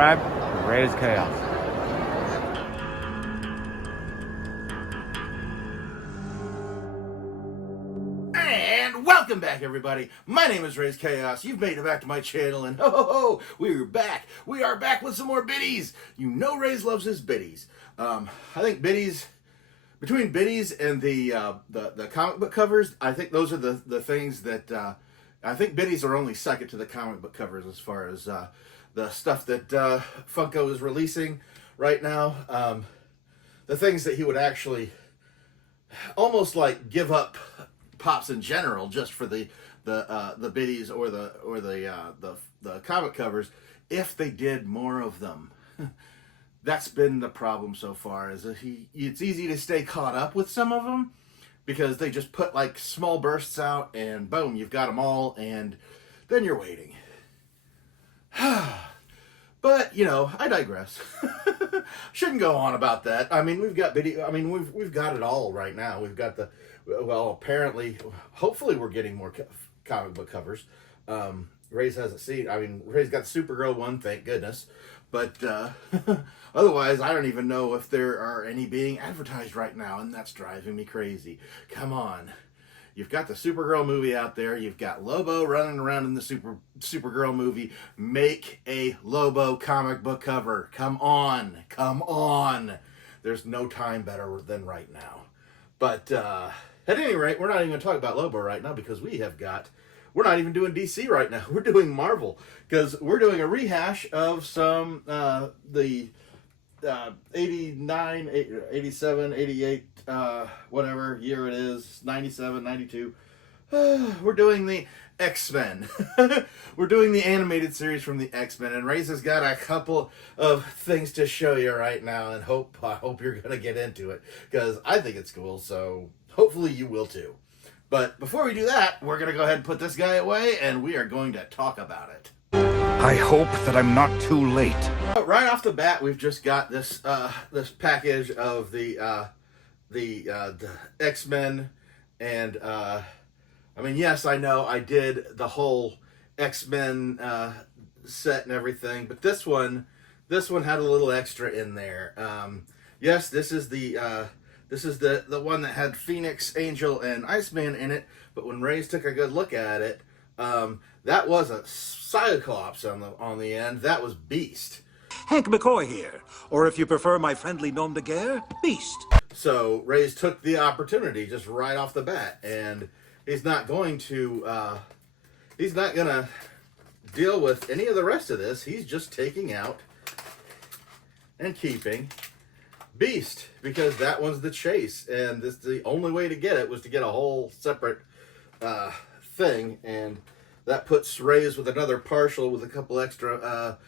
subscribe to Raze Chaos. And welcome back, everybody. My name is Raze Chaos. You've made it back to my channel, and ho ho ho, we're back. We are back with some more biddies. You know Raze loves his biddies. I think biddies, between biddies and the comic book covers, I think those are the things that I think biddies are only second to the comic book covers as far as the stuff that Funko is releasing right now. The things that he would actually almost like give up pops in general just for the biddies or the comic covers if they did more of them. That's been the problem so far, is that it's easy to stay caught up with some of them because they just put like small bursts out and boom, you've got them all, and then you're waiting. But you know, I digress. Shouldn't go on about that. I mean, we've got we've got it all right now. We've got apparently, hopefully, we're getting more comic book covers. Raze hasn't seen. I mean, Raze got the Supergirl one, thank goodness. But otherwise, I don't even know if there are any being advertised right now, and that's driving me crazy. Come on. You've got the Supergirl movie out there. You've got Lobo running around in the Supergirl movie. Make a Lobo comic book cover. Come on. Come on. There's no time better than right now. But at any rate, we're not even going to talk about Lobo right now because we're not even doing DC right now. We're doing Marvel because we're doing a rehash of some the 89, 87, 88, whatever year it is, 97, 92. We're doing the X-Men. We're doing the animated series from the X-Men, and Raze has got a couple of things to show you right now, and I hope you're going to get into it because I think it's cool, so hopefully you will too. But before we do that, we're going to go ahead and put this guy away, and we are going to talk about it. I hope that I'm not too late. Right off the bat, we've just got this this package of the X-Men, and I mean, yes, I know I did the whole X-Men set and everything, but this one had a little extra in there. Yes, this is the one that had Phoenix, Angel, and Iceman in it, but when Raze took a good look at it, that was a Cyclops on the end. That was Beast. Hank McCoy here, or if you prefer my friendly nom de guerre, Beast. So Raze took the opportunity just right off the bat, and he's not going to deal with any of the rest of this. He's just taking out and keeping Beast because that one's the chase, and the only way to get it was to get a whole separate thing, and that puts Raze with another partial with a couple extra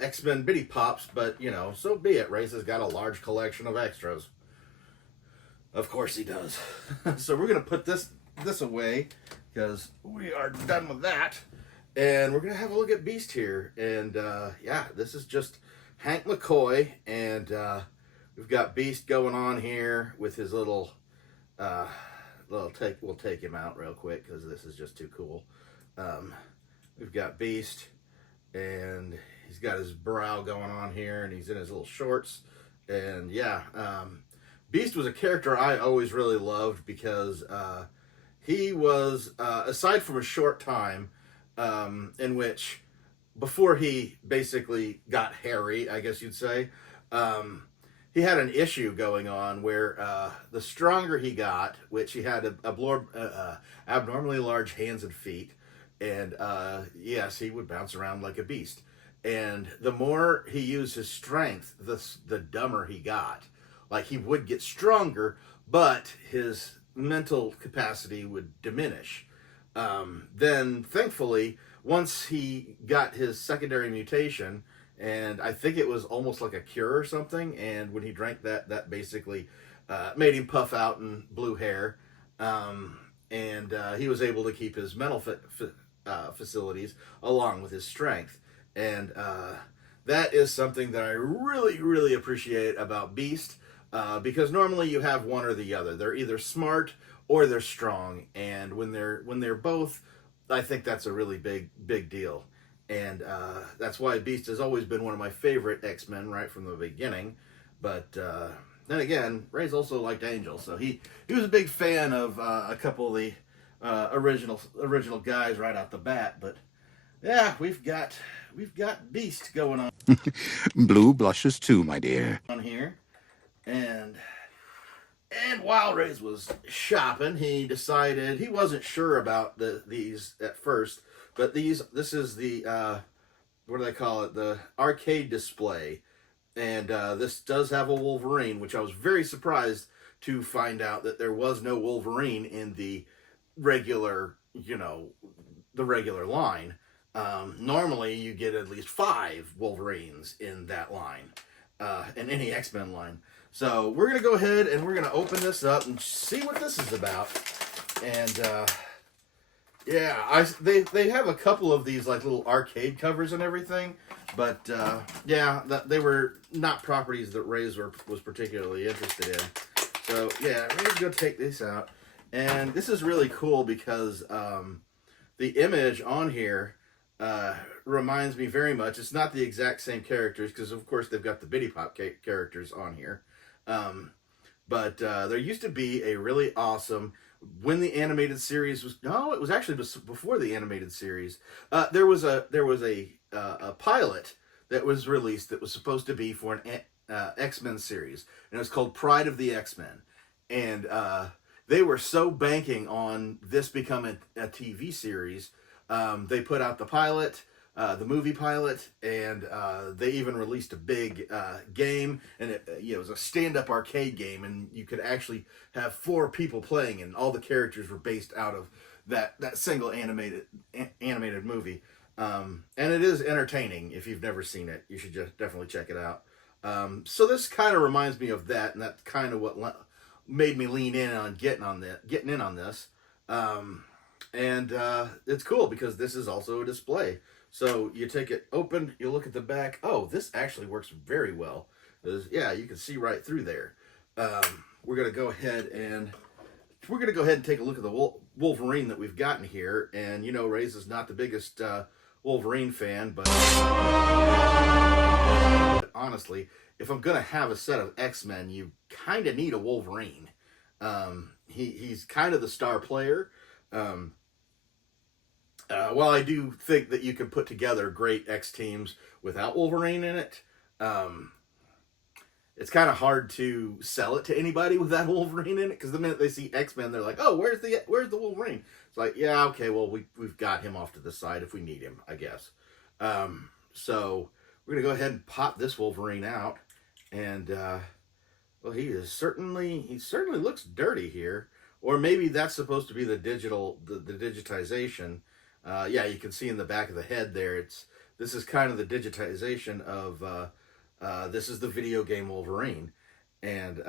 X-Men biddy pops, but you know, so be it. Raze has got a large collection of extras. Of course he does. So we're gonna put this away because we are done with that, and we're gonna have a look at Beast here. And yeah, this is just Hank McCoy, and we've got Beast going on here with his little we'll take him out real quick because this is just too cool. We've got Beast, and he's got his brow going on here, and he's in his little shorts. And yeah, Beast was a character I always really loved because he was, aside from a short time in which, before he basically got hairy, I guess you'd say, he had an issue going on where the stronger he got, which he had abnormally large hands and feet, and yes, he would bounce around like a beast. And the more he used his strength, the dumber he got. Like, he would get stronger, but his mental capacity would diminish. Then, thankfully, once he got his secondary mutation, and I think it was almost like a cure or something, and when he drank that basically made him puff out and blue hair, and he was able to keep his mental facilities along with his strength. And that is something that I really, really appreciate about Beast, because normally you have one or the other. They're either smart or they're strong, and when they're both, I think that's a really big deal. And that's why Beast has always been one of my favorite X-Men right from the beginning. But then again, Raze also liked Angel, so he was a big fan of a couple of the original guys right out the bat. But yeah, we've got Beast going on Blue blushes too, my dear. here, and while Raze was shopping, he decided he wasn't sure about these at first, but this is the what do they call it? The arcade display. And this does have a Wolverine, which I was very surprised to find out that there was no Wolverine in the regular, the regular line. Normally, you get at least 5 Wolverines in that line, in any X-Men line. So we're going to go ahead and we're going to open this up and see what this is about. And yeah, they have a couple of these like little arcade covers and everything. But yeah, they were not properties that Raze was particularly interested in. So yeah, Raze is going to take this out. And this is really cool because the image on here reminds me very much. It's not the exact same characters because, of course, they've got the Bitty Pop characters on here. But there used to be a really awesome, when the animated series was, no, it was actually before the animated series. There was a pilot that was released that was supposed to be for an X-Men series, and it was called Pride of the X-Men. And they were so banking on this becoming a TV series, they put out the pilot, the movie pilot, and they even released a big game, and it was a stand-up arcade game, and you could actually have 4 people playing, and all the characters were based out of that single animated movie. And it is entertaining. If you've never seen it, you should just definitely check it out. So this kind of reminds me of that, and that's kind of what made me lean in on getting in on this. And it's cool because this is also a display. So you take it open, you look at the back. Oh, this actually works very well. Yeah, you can see right through there. We're gonna go ahead and take a look at the Wolverine that we've gotten here. And Raze is not the biggest Wolverine fan, but honestly, if I'm gonna have a set of X-Men, you kind of need a Wolverine. He's kind of the star player. Well, I do think that you can put together great X teams without Wolverine in it. It's kind of hard to sell it to anybody with that Wolverine in it, because the minute they see X-Men, they're like, "Oh, where's the Wolverine?" It's like, yeah, okay, well, we've got him off to the side if we need him, I guess. So we're gonna go ahead and pop this Wolverine out, and well, he certainly looks dirty here, or maybe that's supposed to be the digitization. Yeah, you can see in the back of the head there. This is kind of the digitization of this is the video game Wolverine, and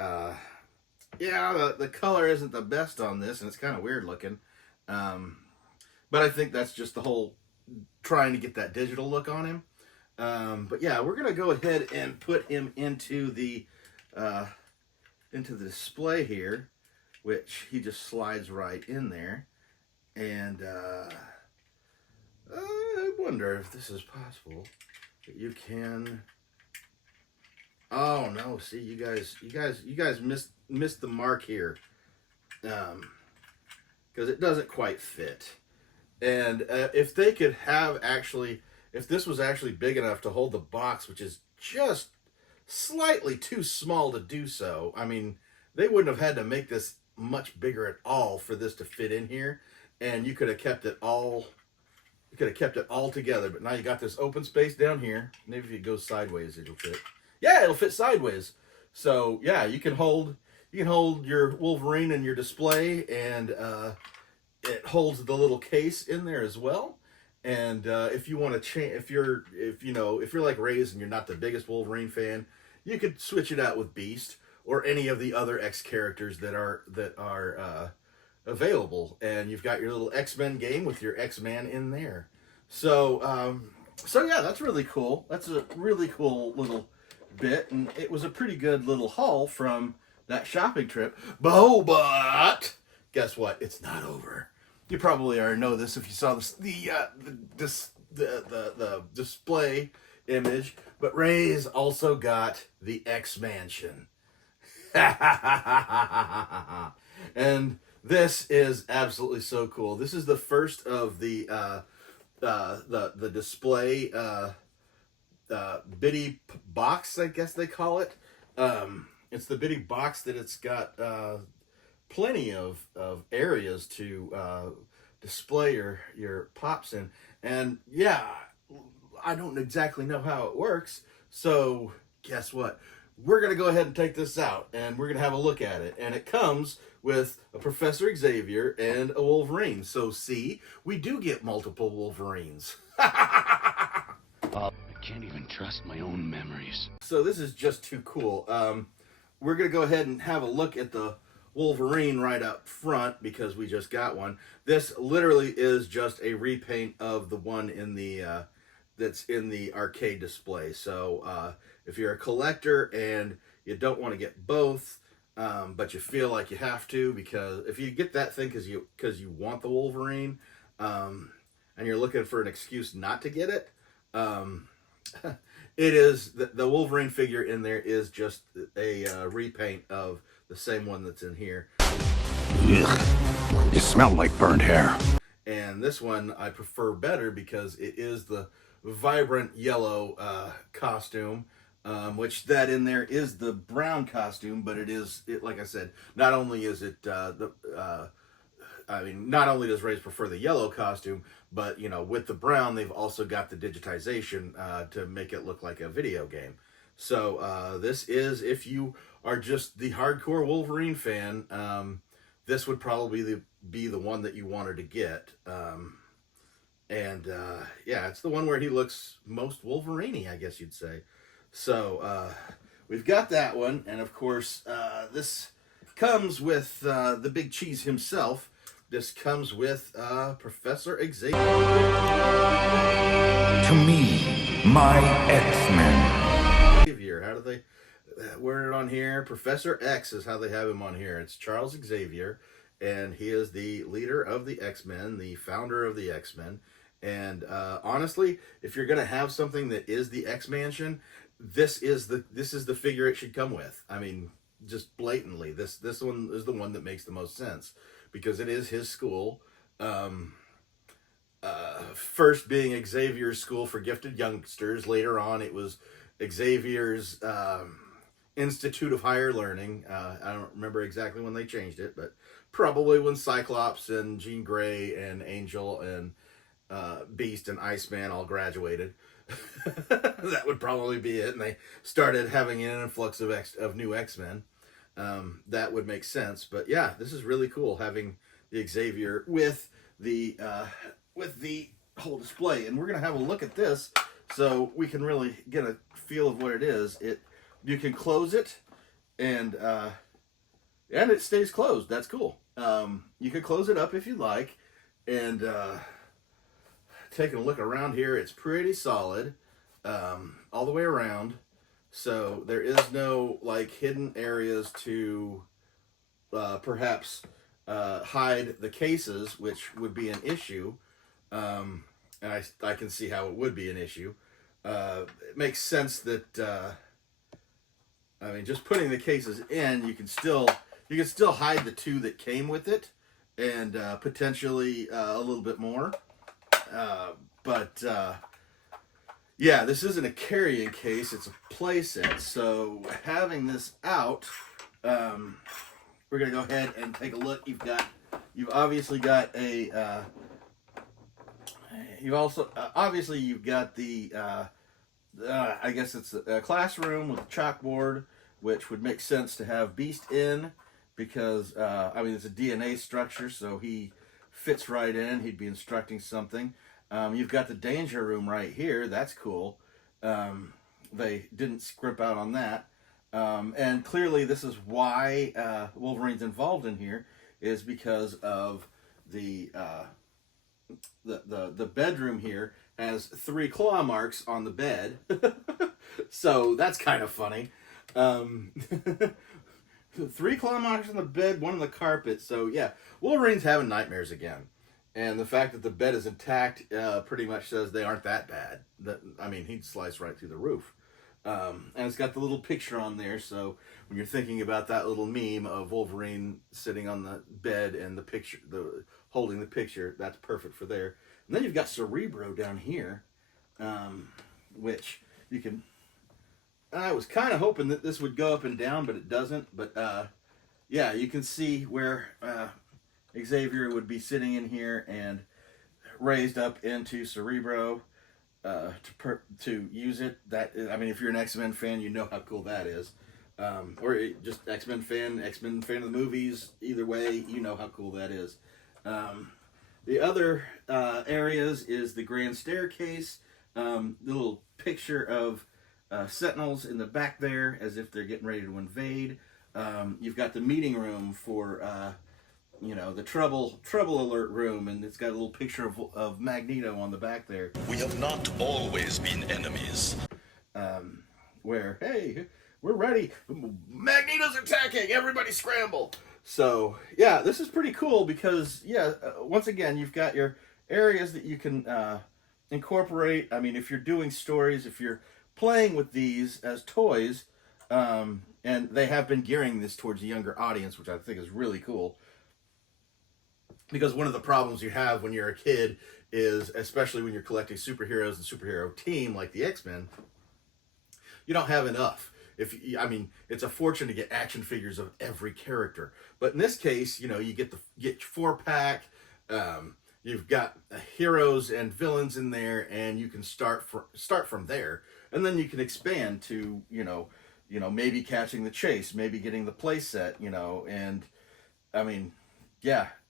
yeah, the color isn't the best on this, and it's kind of weird looking. But I think that's just the whole trying to get that digital look on him. But yeah, we're gonna go ahead and put him into the display here, which he just slides right in there, and I wonder if this is possible that you can. Oh no! See, you guys missed the mark here, because it doesn't quite fit. And if they could if this was actually big enough to hold the box, which is just slightly too small to do so, I mean, they wouldn't have had to make this much bigger at all for this to fit in here, and you could have kept it all. You could have kept it all together, but now you got this open space down here. Maybe if it goes sideways, it'll fit. Yeah, it'll fit sideways. So yeah, you can hold your Wolverine in your display, and it holds the little case in there as well. And if you want to change, if you're like Raze and you're not the biggest Wolverine fan, you could switch it out with Beast or any of the other X characters that are available, and you've got your little X-Men game with your X-Man in there. So yeah, that's really cool. That's a really cool little bit, and it was a pretty good little haul from that shopping trip. But guess what? It's not over. You probably already know this if you saw this the display image, but Raze also got the X Mansion. And this is absolutely so cool. This is the first of the display bitty box, I guess they call it. It's the bitty box that it's got plenty of areas to display your pops in. And yeah, I don't exactly know how it works, so guess what? We're going to go ahead and take this out, and we're going to have a look at it. And it comes with a Professor Xavier and a Wolverine. So see, we do get multiple Wolverines. I can't even trust my own memories. So this is just too cool. We're going to go ahead and have a look at the Wolverine right up front because we just got one. This literally is just a repaint of the one in the that's in the arcade display. So if you're a collector and you don't want to get both, but you feel like you have to, because if you get that thing because you want the Wolverine, and you're looking for an excuse not to get it, it is the Wolverine figure in there is just a repaint of the same one that's in here. Ugh. You smell like burnt hair. And this one I prefer better because it is the vibrant yellow costume, which that in there is the brown costume, but like I said, not only is it not only does Raze prefer the yellow costume, but with the brown they've also got the digitization to make it look like a video game. So this is, if you are just the hardcore Wolverine fan, this would probably be the one that you wanted to get. Yeah, it's the one where he looks most Wolverine-y, I guess you'd say. So we've got that one, and of course this comes with the big cheese himself. This comes with Professor Xavier. To me, my X-Men. How do they word it on here? Professor X is how they have him on here. It's Charles Xavier, and he is the leader of the X-Men, the founder of the X-Men. And honestly, if you're gonna have something that is the X-Mansion, this is the figure it should come with. I mean, just blatantly, this one is the one that makes the most sense because it is his school. First being Xavier's School for Gifted Youngsters. Later on, it was Xavier's Institute of Higher Learning. I don't remember exactly when they changed it, but probably when Cyclops and Jean Grey and Angel and Beast and Iceman all graduated. That would probably be it, and they started having an influx of new X-Men. That would make sense, but yeah, this is really cool having the Xavier with the whole display, and we're gonna have a look at this so we can really get a feel of what it is. You can close it, and it stays closed. That's cool. You can close it up if you like, and taking a look around here, it's pretty solid all the way around. So there is no like hidden areas to perhaps hide the cases, which would be an issue. And I can see how it would be an issue. It makes sense that just putting the cases in, you can still hide the two that came with it, and potentially a little bit more. Yeah, this isn't a carrying case, it's a play set. So having this out, we're gonna go ahead and take a look. You've obviously got a you've got the I guess it's a classroom with a chalkboard, which would make sense to have Beast in because it's a DNA structure, so he fits right in. He'd be instructing something. You've got the danger room right here. That's cool. They didn't scrimp out on that. And clearly this is why Wolverine's involved in here, is because of the bedroom here has 3 claw marks on the bed. So that's kind of funny. 3 claw marks on the bed, 1 on the carpet. So yeah, Wolverine's having nightmares again. And the fact that the bed is intact pretty much says they aren't that bad. He'd slice right through the roof. And it's got the little picture on there, so when you're thinking about that little meme of Wolverine sitting on the bed and the picture, holding the picture, that's perfect for there. And then you've got Cerebro down here, which you can... I was kind of hoping that this would go up and down, but it doesn't. But yeah, you can see where Xavier would be sitting in here and raised up into Cerebro to use it. If you're an X-Men fan, you know how cool that is. Or just X-Men fan of the movies. Either way, you know how cool that is. The other areas is the grand staircase. The little picture of Sentinels in the back there, as if they're getting ready to invade. You've got the meeting room for, the trouble alert room, and it's got a little picture of Magneto on the back there. We have not always been enemies. Where, hey, we're ready. Magneto's attacking. Everybody scramble. So, yeah, this is pretty cool because, once again, you've got your areas that you can incorporate. I mean, if you're doing stories, if you're playing with these as toys, and they have been gearing this towards a younger audience, which I think is really cool. Because one of the problems you have when you're a kid is, especially when you're collecting superheroes and superhero team like the X-Men, you don't have enough. It's a fortune to get action figures of every character. But in this case, you get 4-pack. You've got heroes and villains in there, and you can start from there, and then you can expand to maybe catching the chase, maybe getting the play set, and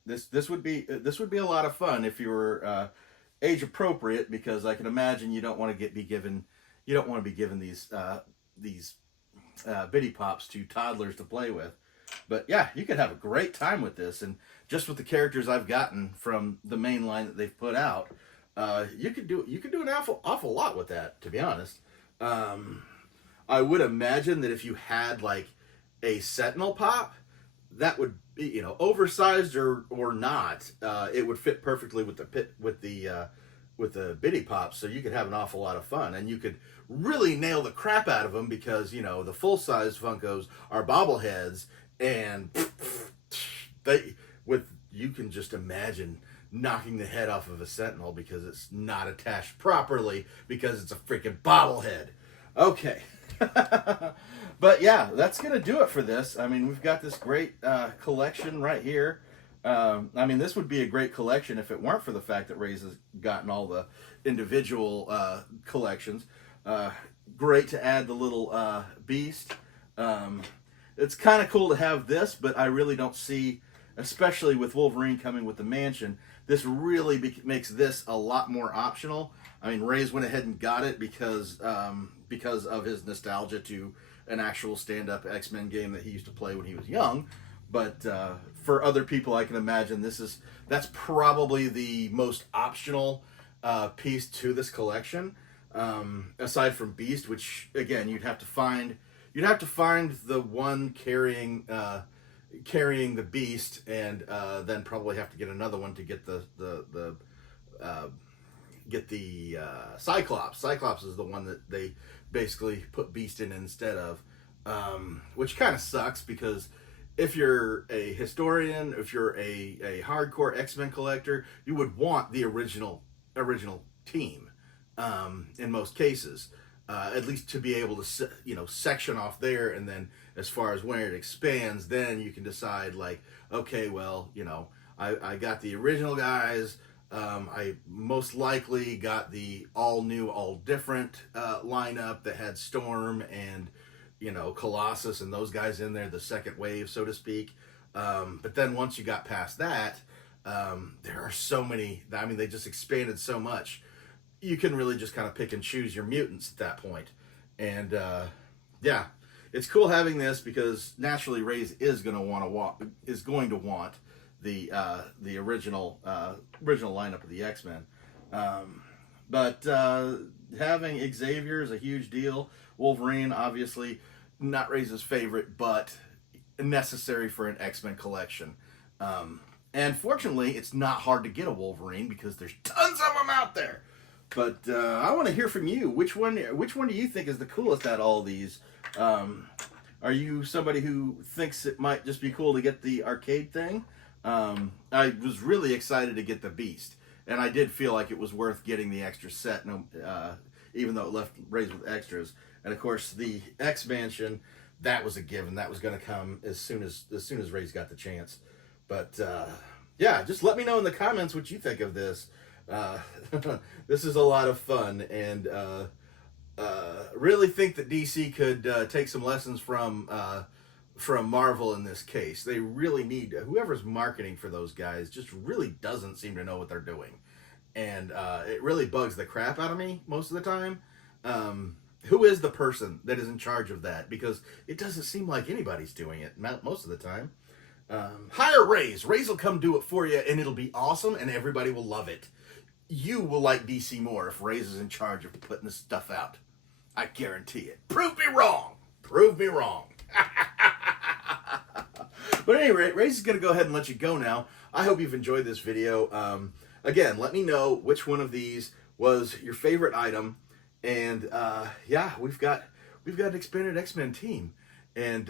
this would be a lot of fun if you were age appropriate, because I can imagine you don't want to be given these bitty pops to toddlers to play with. But yeah, you could have a great time with this, and just with the characters I've gotten from the main line that they've put out, you could do an awful lot with that, to be honest. I would imagine that if you had like a Sentinel pop, that would be, oversized or not, it would fit perfectly with the bitty pops, so you could have an awful lot of fun, and you could really nail the crap out of them because the full size Funkos are bobbleheads, and you can just imagine knocking the head off of a Sentinel because it's not attached properly because it's a freaking bobblehead. Okay. But yeah, that's gonna do it for this. We've got this great collection right here. This would be a great collection if it weren't for the fact that Raze has gotten all the individual collections. Great to add the little Beast. It's kind of cool to have this, but I really don't see, especially with Wolverine coming with the mansion, this really makes this a lot more optional. Raze went ahead and got it because of his nostalgia to an actual stand-up X-Men game that he used to play when he was young. But for other people, I can imagine that's probably the most optional piece to this collection, aside from Beast, which again you'd have to find the one carrying the Beast, and then probably have to get another one to get the Cyclops. Cyclops is the one that they basically put Beast in instead of, which kind of sucks because if you're a historian, if you're a hardcore X-Men collector, you would want the original team in most cases, at least to be able to section off there, and then as far as when it expands, then you can decide like, okay, well, I got the original guys. I most likely got the all new, all different lineup that had Storm and Colossus and those guys in there, the second wave, so to speak. But then once you got past that, there are so many. They just expanded so much. You can really just kind of pick and choose your mutants at that point. And yeah, it's cool having this because naturally Raze is going to want the original lineup of the X-Men. But having Xavier is a huge deal. Wolverine, obviously, not Raze's favorite, but necessary for an X-Men collection. And fortunately, it's not hard to get a Wolverine because there's tons of them out there. But I want to hear from you. Which one do you think is the coolest out of all these? Are you somebody who thinks it might just be cool to get the arcade thing? I was really excited to get the Beast, and I did feel like it was worth getting the extra set, even though it left Raze with extras. And of course, the X Mansion, that was a given. That was going to come as soon as Raze got the chance. But yeah, just let me know in the comments what you think of this. This is a lot of fun, and really think that DC could take some lessons from Marvel in this case. They really need, whoever's marketing for those guys just really doesn't seem to know what they're doing, and it really bugs the crap out of me most of the time. Who is the person that is in charge of that? Because it doesn't seem like anybody's doing it most of the time. Hire Raze. Raze will come do it for you, and it'll be awesome, and everybody will love it. You will like DC more if Raze is in charge of putting this stuff out. I guarantee it. Prove me wrong. Prove me wrong. But at any rate, Raze is going to go ahead and let you go now. I hope you've enjoyed this video. Again, let me know which one of these was your favorite item. And yeah, we've got an expanded X-Men team. And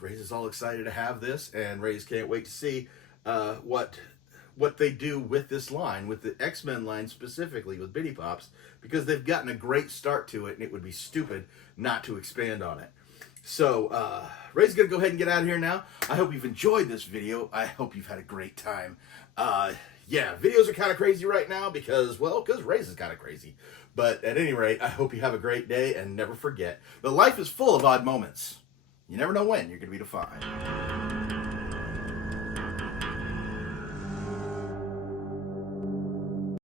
Raze is all excited to have this. And Raze can't wait to see what they do with this line, with the X-Men line specifically, with Bitty Pops, because they've gotten a great start to it, and it would be stupid not to expand on it. So, Raze is going to go ahead and get out of here now. I hope you've enjoyed this video. I hope you've had a great time. Yeah, videos are kind of crazy right now because Raze is kind of crazy. But at any rate, I hope you have a great day, and never forget, that life is full of odd moments. You never know when you're going to be defined.